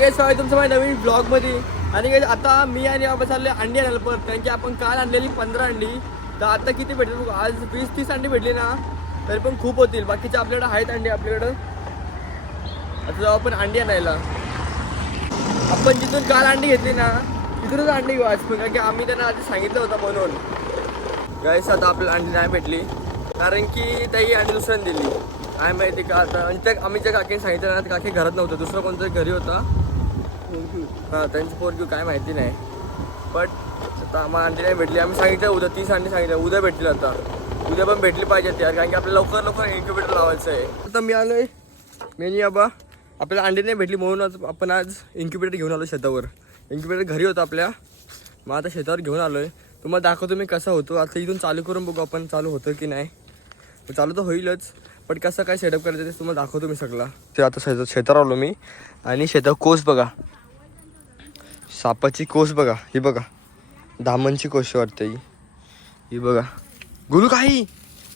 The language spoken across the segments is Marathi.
काय स्वागत तुमचं माझ्या नवीन ब्लॉगमध्ये आणि guys, आता मी आणि बाबा चालले अंडी आणायला परत कारण की आपण काल आणलेली पंधरा अंडी. तर आता किती भेटली बघ? आज वीस तीस अंडी भेटली ना. तरी पण खूप होतील. बाकीचे आपल्याकडे आहेत अंडी आपल्याकडं. आता जाऊ आपण अंडी आणायला. आपण जिथून काल अंडी घेतली ना तिथूनच अंडी घेऊ आज. पण कारण की आम्ही त्यांना आधी सांगितलं होतं म्हणून. गायस आता आपल्याला अंडी नाही भेटली. कारण की त्याही अंडी दुसऱ्याने दिली. काय माहिती का आता? आणि त्या आम्ही काकीने सांगितलं ना काकी घरात नव्हतं दुसरं कोणतं घरी होता. हां त्यांची पोरगी काय माहिती नाही. बट आता आम्हाला अंडी नाही भेटली. आम्ही सांगितलं उद्या तीस अंडी सांगितलं उद्या भेटली आता. उद्या पण भेटली पाहिजे यार कारण की आपल्याला लवकर लवकर इन्क्युबेटर लावायचं आहे. आता मी आलोय मी आणि आबा. आपल्याला अंडी नाही भेटली म्हणून आज आपण आज इन्क्युबेटर घेऊन आलो शेतावर. इन्क्युबेटर घरी होतं आपल्या. मग आता शेतावर घेऊन आलोय. तुम्हाला दाखवतो मी कसा होतो. आता इथून चालू करून बघू आपण चालू होतं की नाही. चालू तर होईलच पण कसं काय सेटअप करायचं ते तुम्हाला दाखवतो मी सगळा. ते आता शेतात शेतावर आलो मी. आणि शेतात कोस बघा. सापाची कोस बघा ही बघा. धामणची कोस वाटते ही. ही बघा. गुरु काही?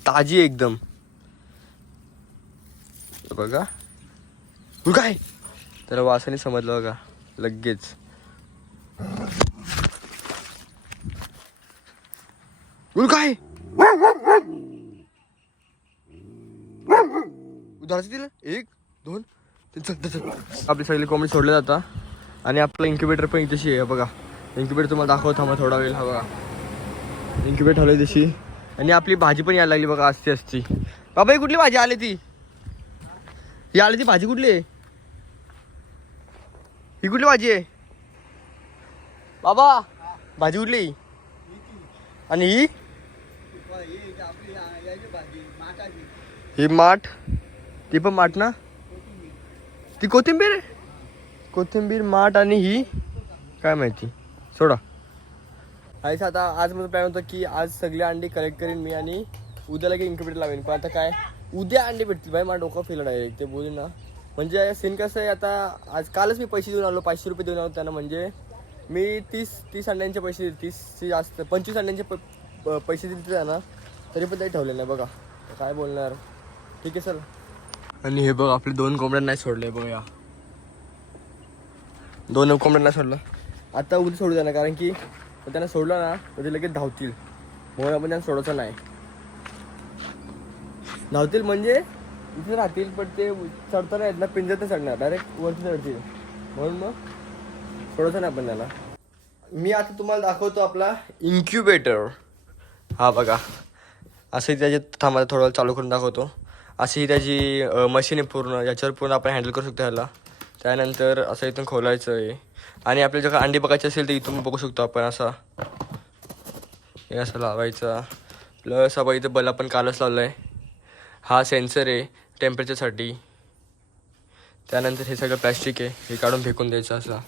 ताजी एकदम. बघा. गुरु काय? त्याला वासाने समजलं बघा. लगेच. गुरु काय? उदाहरण दिलं एक दोन आपली सगळी कॉमेडी सोडल्या जाता आणि आपलं इन्क्युबेटर पण इथेशी आहे बघा. इन्क्युबेटर तुम्हाला दाखवत थांबा थोडा वेळ. हा बघा. इन्क्युबेटर हवं तशी आणि आपली भाजी पण यायला लागली बघा असती असती बाबा ही कुठली भाजी आली ती? ही आली ती भाजी कुठली आहे? ही कुठली भाजी आहे? बाबा भाजी कुठली? आणि ही? ही माठ. ती पण माठ ना? ती कोथिंबीर आहे? कोथिंबीर माठ आणि ही काय माहिती? सोडा. आईच आता आज माझं प्लॅन होतं की आज सगळी अंडी कलेक्ट करीन मी आणि उद्या की इन्क्युबेटर लावेन. पण आता काय? उद्या अंडी भेटतील. भाई मला डोकं फिरलं डायरेक्ट ते बोलू ना. म्हणजे सीन कसं आहे आता आज कालच मी पैसे देऊन आलो. पाचशे रुपये देऊन आलो त्यांना. म्हणजे मी तीस तीस अंड्यांचे पैसे दिले. तीसचे जास्त पंचवीस अंड्यांचे प प- पैसे दिले त्यांना. तरी पण ते ठेवले नाही बघा. काय बोलणार? ठीक आहे सर आणि हे बघ आपले दोन कोंबड्या नाही सोडले बघ या. दोन कोंबड्यांना सोडलं. आता उद्या सोडू द्या ना कारण की त्यांना सोडलं ना तर ते लगेच धावतील. म्हणून आपण त्यांना सोडायचं नाही. धावतील म्हणजे इथे राहतील पण ते चढताना आहेत ना पिंजर ते चढणार. डायरेक्ट वरती चढतील. म्हणून मग सोडायचं नाही आपण त्याला मी आता तुम्हाला दाखवतो आपला इन्क्युबेटर हा बघा. असं त्याच्यात थांबा थोडं चालू करून दाखवतो. अशी त्याची मशीन आहे पूर्ण. याच्यावर पूर्ण आपण हँडल करू शकतो ह्याला. त्यानंतर असं इथून खोलायचं आहे. आणि आपल्याला जर अंडी बघायची असेल तर इथून बघू शकतो आपण असा. हे असं लावायचा. प्लस आपण इथं बल आपण कालच लावला आहे हा सेन्सर आहे टेम्परेचरसाठी. त्यानंतर हे सगळं प्लॅस्टिक आहे. हे काढून फेकून द्यायचं असं.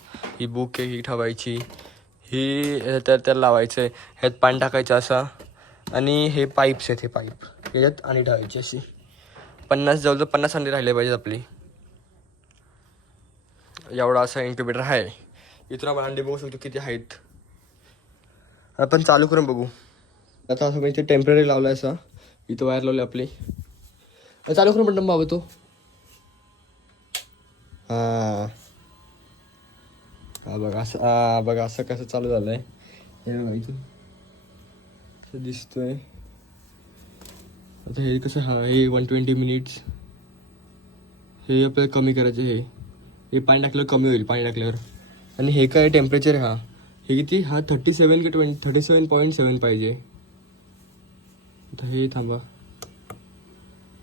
ही बुक आहे ही ठेवायची. ही त्यात त्याला लावायचं आहे ह्यात पाणी टाकायचं असा. आणि हे पाईप्स आहेत हे पाईप याच्यात आणि ठेवायची अशी. पन्नास जवळजवळ पन्नास अंडी राहिले पाहिजेत आपली. एवढा असा इन्क्युबेटर आहे. इथून आपण अंडे बघू शकतो किती आहेत आपण चालू करून बघू. आता असं म्हणजे टेंपररी लावलं आहे असं. इथं वायर लावले आपली. चालू करून म्हणतो बाबा तो हां. हा बघा असं हा बघा असं कसं चालू झालं आहे हे बघा इथून. दिसतोय. आता हे कसं हा हे वन ट्वेंटी मिनिट्स हे आपल्याला कमी करायचं हे हे पाणी टाकल्यावर कमी होईल पाणी टाकल्यावर. आणि हे काय टेम्परेचर हा? हे किती? हा थर्टी सेवन की twenty thirty seven point seven पाहिजे. आता हे थांबा.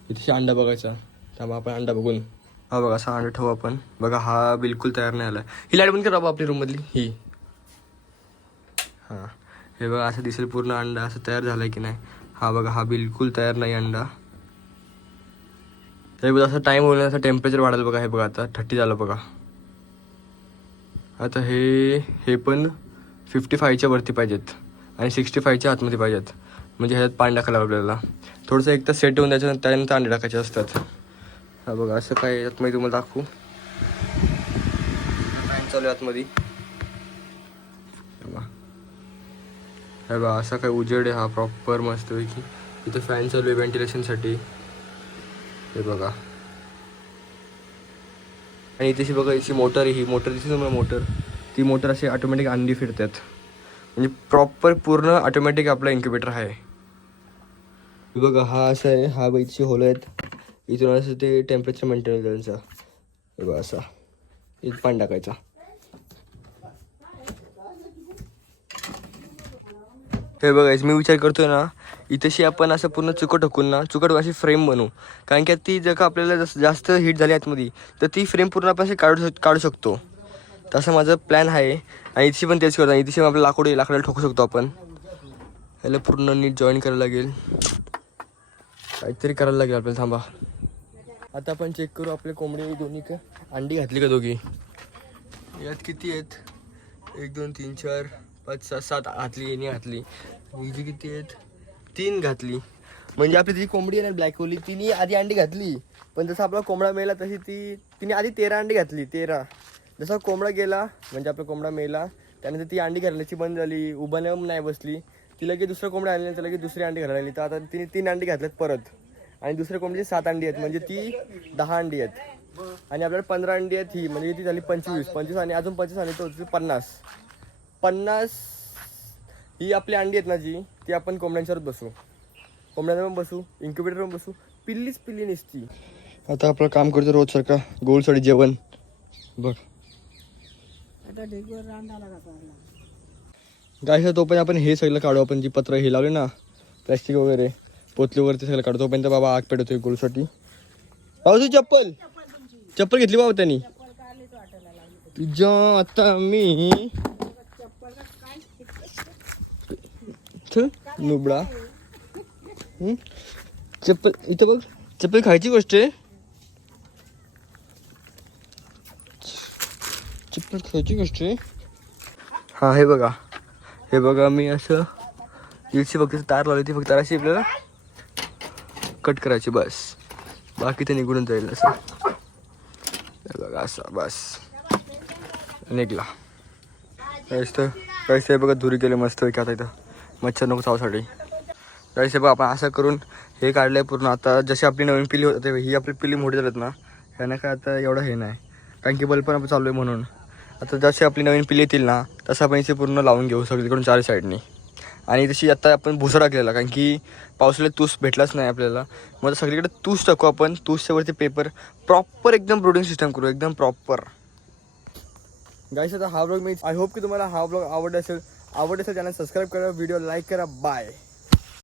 इथे अंडा बघायचा. थांबा आपण अंडा बघून. हा बघा असा अंडा ठेवू आपण. बघा हा बिलकुल तयार नाही आला ही लाइट बंद करा बाबा आपली रूममधली ही. हां. हे बघा असं दिसेल पूर्ण अंडा. असं तयार झाला आहे की नाही? हा बघा हा बिलकुल तयार नाही अंडा. तरी बघा असं टाईम होईल असं टेम्परेचर वाढेल बघा हे बघा आता थर्टी झालं बघा. आता हे हे पण फिफ्टी फायच्या वरती पाहिजेत आणि सिक्स्टी फायच्या आतमध्ये पाहिजेत. म्हणजे ह्याच्यात पाणी टाकायला आपल्याला. थोडंसं एक तर सेट होऊन द्यायचं त्यानंतर अंडे टाकायचे असतात. हा बघा असं काय आतमध्ये तुम्हाला दाखवू. फॅन चालू आहे आतमध्ये. हे बघा. हे बघा असा काय उजेड आहे हा प्रॉपर मस्त पैकी इथं फॅन चालू आहे व्हेंटिलेशनसाठी हे बघा. आणि इथे बघा याची मोटर आहे. ही मोटर दिसते तुम्हाला मोटर ती मोटर अशी ऑटोमॅटिक अंडी फिरतात. म्हणजे प्रॉपर पूर्ण ऑटोमॅटिक आपला इन्क्युबेटर आहे. बघा हा असा आहे. हा बाईची होल आहेत. इथून असं ते टेम्परेचर मेंटेन होईल त्यांचा. हे बघा असा. इथं पाणी टाकायचा. हे बघायचं मी विचार करतोय ना. इथेशी आपण असं पूर्ण चुकट टाकून ना चुकट अशी फ्रेम बनवू. कारण की ती जर का आपल्याला जस जास्त हीट झाली आतमध्ये तर ती फ्रेम पूर्ण आपण काढू शक काढू शकतो. तसं माझं प्लॅन आहे. आणि इथेशी पण तेच करतो आणि इथेशी आपलं लाकूड लाकडाला ठोकू शकतो आपण. याला पूर्ण नीट जॉईन करायला लागेल. काहीतरी करायला लागेल आपल्याला थांबा. आता आपण चेक करू आपले कोंबडी दोन्ही का अंडी घातली का दोघी? यात किती आहेत? एक दोन तीन चार पाच सहा सात घातली यांनी घातली. जी किती आहेत? तीन घातली. म्हणजे आपली ती कोंबडी आहे ना ब्लॅक कोली तिने आधी अंडी घातली. पण जसं आपला कोंबडा मेला तशी ती तिने आधी तेरा अंडी घातली तेरा. जसा कोंबडा गेला म्हणजे आपला कोंबडा मेला त्यानंतर ती अंडी घालण्याची बंद झाली उभारण्या नाही बसली. ती लगेच दुसरं कोंबडा आणली तर लगेच दुसरी अंडी घालायला आली तर आता तिने तीन अंडी घातल्यात परत. आणि दुसऱ्या कोंबडीची सात अंडी आहेत म्हणजे ती दहा अंडी आहेत. आणि आपल्याला पंधरा अंडी आहेत ही म्हणजे ती झाली पंचवीस. पंचवीस आणि अजून पंचवीस आणि तो पन्नास. पन्नास ही आपली अंडी आहेत ना जी ती आपण कोंबड्यांच्यावर बसू. कोंबड्यांवर पण बसू इन्क्युबेटरवर पण बसू पिल्लीच पिल्ली निसती. आता आपलं काम करतो रोज सारखा गोलसाठी जेवण. बघ. लागला. गायचं तोपर्यंत आपण हे सगळं काढू आपण जी पत्र हे लावले ना प्लॅस्टिक वगैरे पोतली वगैरे ते सगळं काढू. तोपर्यंत बाबा आग पेटवतोय गोलसाठी. बाबा तुझी चप्पल. चप्पल घेतली बाबा त्यांनी. तुझ्या आता मी चप्पल काय इथं? नुबडा? चप्पल इथं बघ. चप्पल खायची गोष्ट आहे? चप्पल खायची गोष्ट आहे? हा हे बघा. हे बघा मी असं इथची फक्त तार लावली ती फक्त अशी आपल्याला कट करायची बस. बाकी ते निघून जाईल असं. हे बघा असं बस. निघला. काहीच तर काहीच बघा दुरी केले मस्त की आता इथं. मच्छर नको चावसाठी काहीच बघा आपण असं करून हे काढलंय पूर्ण. आता जशी आपली नवीन पिली होते ही आपली पिली मोठी झालीत ना ह्यानं काय आता एवढं हे नाही. कारण की बल्ब पण आपण चालू आहे म्हणून. आता जशी आपली नवीन पिली येतील ना तसं आपण इथे पूर्ण लावून घेऊ सगळीकडून चार साईडनी. आणि तशी आता आपण भुसा टाकलेला कारण की पावसाळ्यात तूस भेटलाच नाही आपल्याला. मग सगळीकडे तूस टाकू आपण तूसच्यावरती पेपर प्रॉपर एकदम ब्रोडिंग सिस्टम करू एकदम प्रॉपर गाईस आता हा ब्लॉग मी आय होप की तुम्हाला हा ब्लॉग आवडला असेल. आवडला असेल चॅनल सबस्क्राईब करा व्हिडिओ लाईक करा बाय